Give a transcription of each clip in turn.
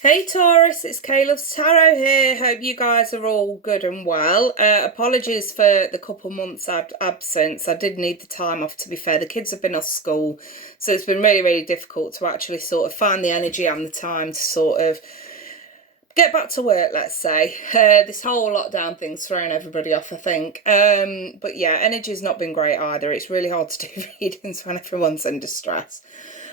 Hey Taurus, it's Caleb's Tarot here. Hope you guys are all good and well. Apologies for the couple months absence. I did need the time off, to be fair. The kids have been off school, so it's been really, really difficult to actually sort of find the energy and the time to sort of get back to work, let's say. This whole lockdown thing's thrown everybody off, I think. But yeah, energy's not been great either. It's really hard to do readings when everyone's under stress.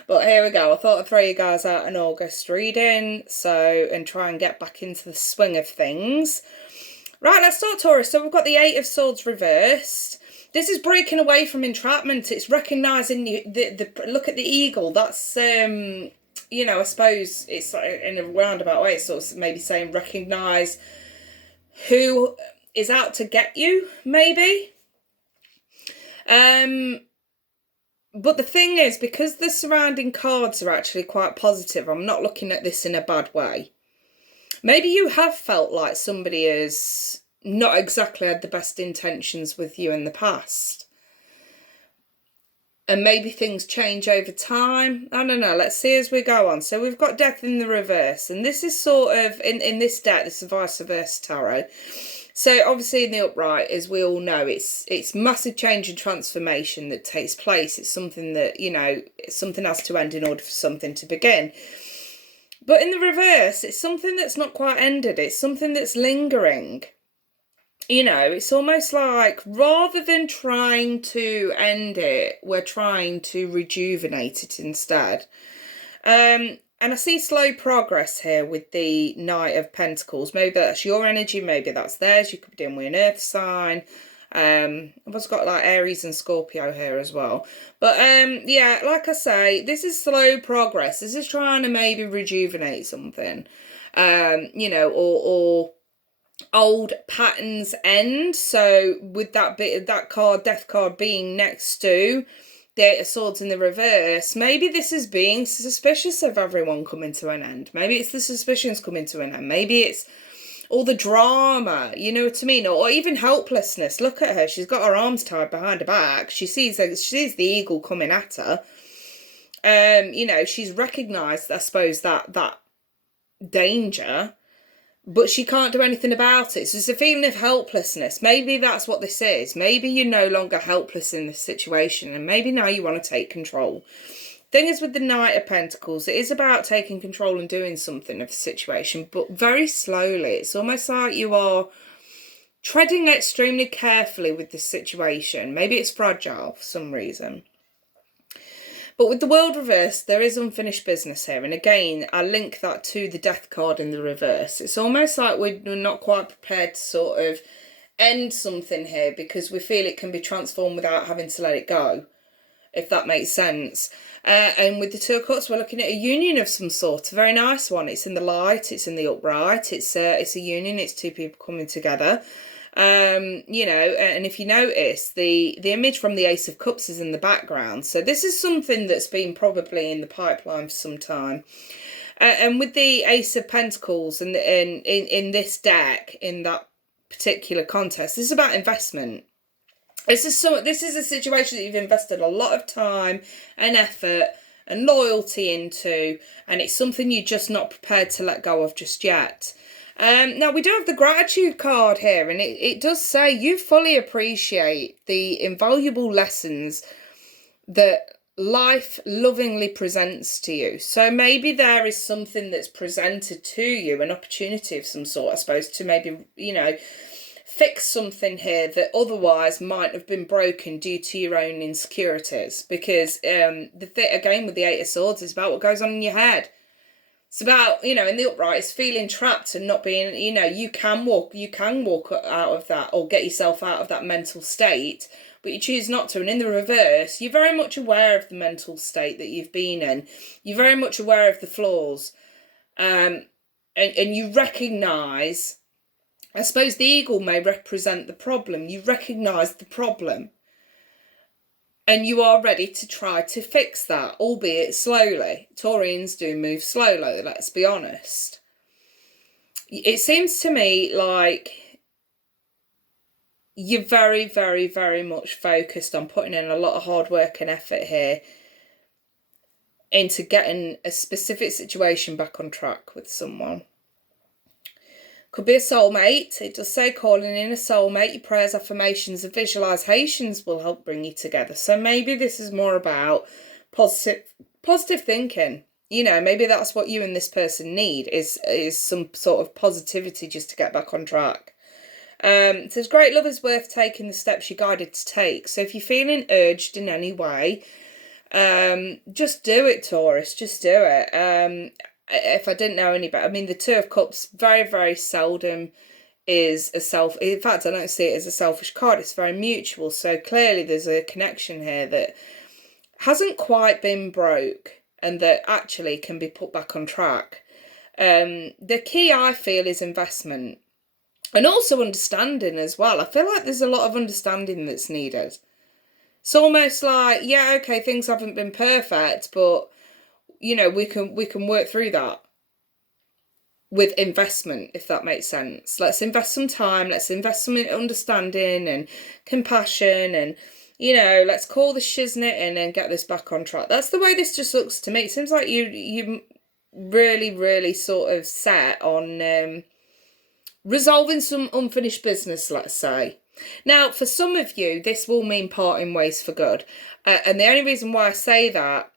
But here we go. I thought I'd throw you guys out an August reading, and try and get back into the swing of things. Right, let's start Taurus. So we've got the Eight of Swords reversed. This is breaking away from entrapment. It's recognising the look at the eagle. That's I suppose it's in a roundabout way. It's sort of maybe saying recognise who is out to get you, maybe. But the thing is, because the surrounding cards are actually quite positive, I'm not looking at this in a bad way. Maybe you have felt like somebody has not exactly had the best intentions with you in the past. And maybe things change over time. I don't know. Let's see as we go on. So we've got Death in the reverse. And this is sort of, in this deck, this is vice versa tarot. So obviously in the upright, as we all know, it's massive change and transformation that takes place. It's something that, something has to end in order for something to begin. But in the reverse, it's something that's not quite ended. It's something that's lingering. It's almost like rather than trying to end it, we're trying to rejuvenate it instead. And I see slow progress here with the Knight of Pentacles. Maybe that's your energy, maybe that's theirs. You could be dealing with an earth sign. I've also got like Aries and Scorpio here as well. But yeah, like I say, this is slow progress. This is trying to maybe rejuvenate something. Or old patterns end. So with that card, Death card, being next to the Eight of Swords in the reverse, maybe this is being suspicious of everyone coming to an end. Maybe it's the suspicions coming to an end. Maybe it's all the drama, you know what I mean? Or even helplessness. Look at her. She's got her arms tied behind her back. She sees the eagle coming at her. She's recognised, I suppose, that danger, but she can't do anything about it. So it's a feeling of helplessness. Maybe that's what this is. Maybe you're no longer helpless in this situation, and maybe now you want to take control. Thing is, with the Knight of Pentacles, it is about taking control and doing something of the situation, but very slowly. It's almost like you are treading extremely carefully with this situation. Maybe it's fragile for some reason. But with the World reversed, there is unfinished business here. And again, I link that to the Death card in the reverse. It's almost like we're not quite prepared to sort of end something here because we feel it can be transformed without having to let it go, if that makes sense. And with the Two of Cups, we're looking at a union of some sort, a very nice one. It's in the light, it's in the upright, it's a union, it's two people coming together. And if you notice, the image from the Ace of Cups is in the background. So this is something that's been probably in the pipeline for some time. And with the Ace of Pentacles and in this deck, in that particular context, this is about investment. This is a situation that you've invested a lot of time and effort and loyalty into, and it's something you're just not prepared to let go of just yet. Now, we do have the gratitude card here, and it does say you fully appreciate the invaluable lessons that life lovingly presents to you. So maybe there is something that's presented to you, an opportunity of some sort, I suppose, to maybe, fix something here that otherwise might have been broken due to your own insecurities. Because again, with the Eight of Swords, it's about what goes on in your head. It's about, in the upright, it's feeling trapped and not being, you can walk out of that or get yourself out of that mental state, but you choose not to. And in the reverse, you're very much aware of the mental state that you've been in. You're very much aware of the flaws. And you recognise, I suppose the eagle may represent the problem. You recognise the problem. And you are ready to try to fix that, albeit slowly. Taurians do move slowly, let's be honest. It seems to me like you're very, very, very much focused on putting in a lot of hard work and effort here into getting a specific situation back on track with someone. Could be a soulmate. It does say calling in a soulmate. Your prayers, affirmations and visualizations will help bring you together. So maybe this is more about positive thinking. You know, maybe that's what you and this person need is some sort of positivity just to get back on track. It says great love is worth taking the steps you're guided to take. So if you're feeling urged in any way, just do it, Taurus. Just do it. If I didn't know any better, I mean, the Two of Cups very, very seldom is a self. In fact, I don't see it as a selfish card. It's very mutual. So clearly there's a connection here that hasn't quite been broke and that actually can be put back on track. The key, I feel, is investment and also understanding as well. I feel like there's a lot of understanding that's needed. It's almost like, yeah, okay, things haven't been perfect, but you know, we can work through that with investment, if that makes sense. Let's invest some time, let's invest some understanding and compassion, and you know, let's call the shiznit in and get this back on track. That's the way this just looks to me. It seems like you really sort of set on resolving some unfinished business, let's say. Now, for some of you, this will mean parting ways for good. And the only reason why I say that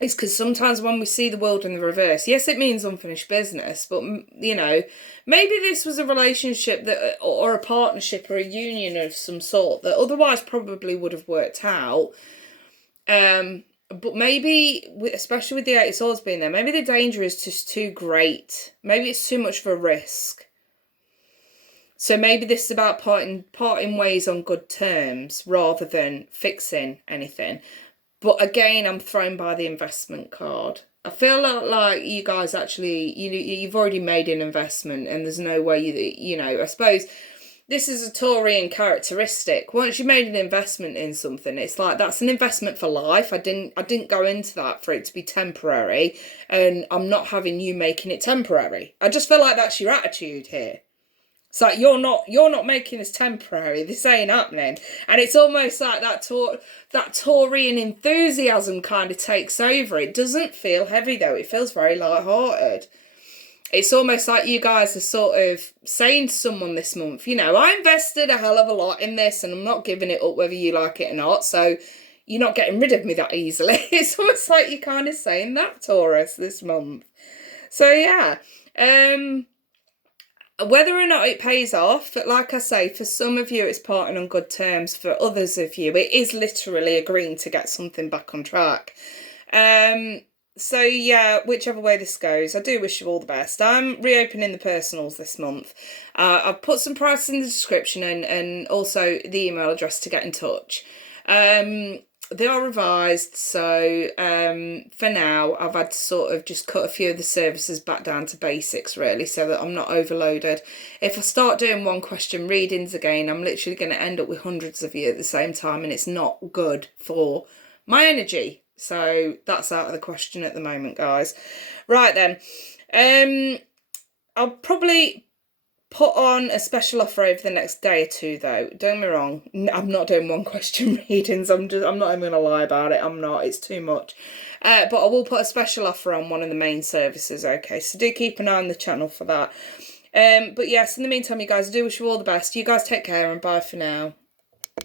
is because sometimes when we see the world in the reverse, yes, it means unfinished business, but, you know, maybe this was a relationship that, or a partnership or a union of some sort that otherwise probably would have worked out. But maybe, especially with the Eight of Swords being there, maybe the danger is just too great. Maybe it's too much of a risk. So maybe this is about parting ways on good terms rather than fixing anything. But again, I'm thrown by the investment card. I feel like you guys actually, you've already made an investment and there's no way you know, I suppose this is a Taurian characteristic. Once you made an investment in something, it's like that's an investment for life. I didn't go into that for it to be temporary, and I'm not having you making it temporary. I just feel like that's your attitude here. It's like you're not making this temporary. This ain't happening. And it's almost like that Taurian enthusiasm kind of takes over. It doesn't feel heavy though. It feels very lighthearted. It's almost like you guys are sort of saying to someone this month, you know, I invested a hell of a lot in this and I'm not giving it up whether you like it or not. So you're not getting rid of me that easily. It's almost like you're kind of saying that, Taurus, this month. So yeah. Whether or not it pays off, but like I say, for some of you it's parting on good terms. For others of you, it is literally agreeing to get something back on track. So yeah, whichever way this goes, I do wish you all the best. I'm reopening the personals this month. I've put some prices in the description and also the email address to get in touch. They are revised, so for now I've had to sort of just cut a few of the services back down to basics really, so that I'm not overloaded. If I start doing one question readings again, I'm literally going to end up with hundreds of you at the same time, and it's not good for my energy. So that's out of the question at the moment, guys. Right then, I'll probably put on a special offer over the next day or two though. Don't get me wrong, I'm not doing one question readings. I'm not even gonna lie about it. I'm not, it's too much. But I will put a special offer on one of the main services, okay? So do keep an eye on the channel for that. But yes, in the meantime, you guys, I do wish you all the best. You guys take care and bye for now.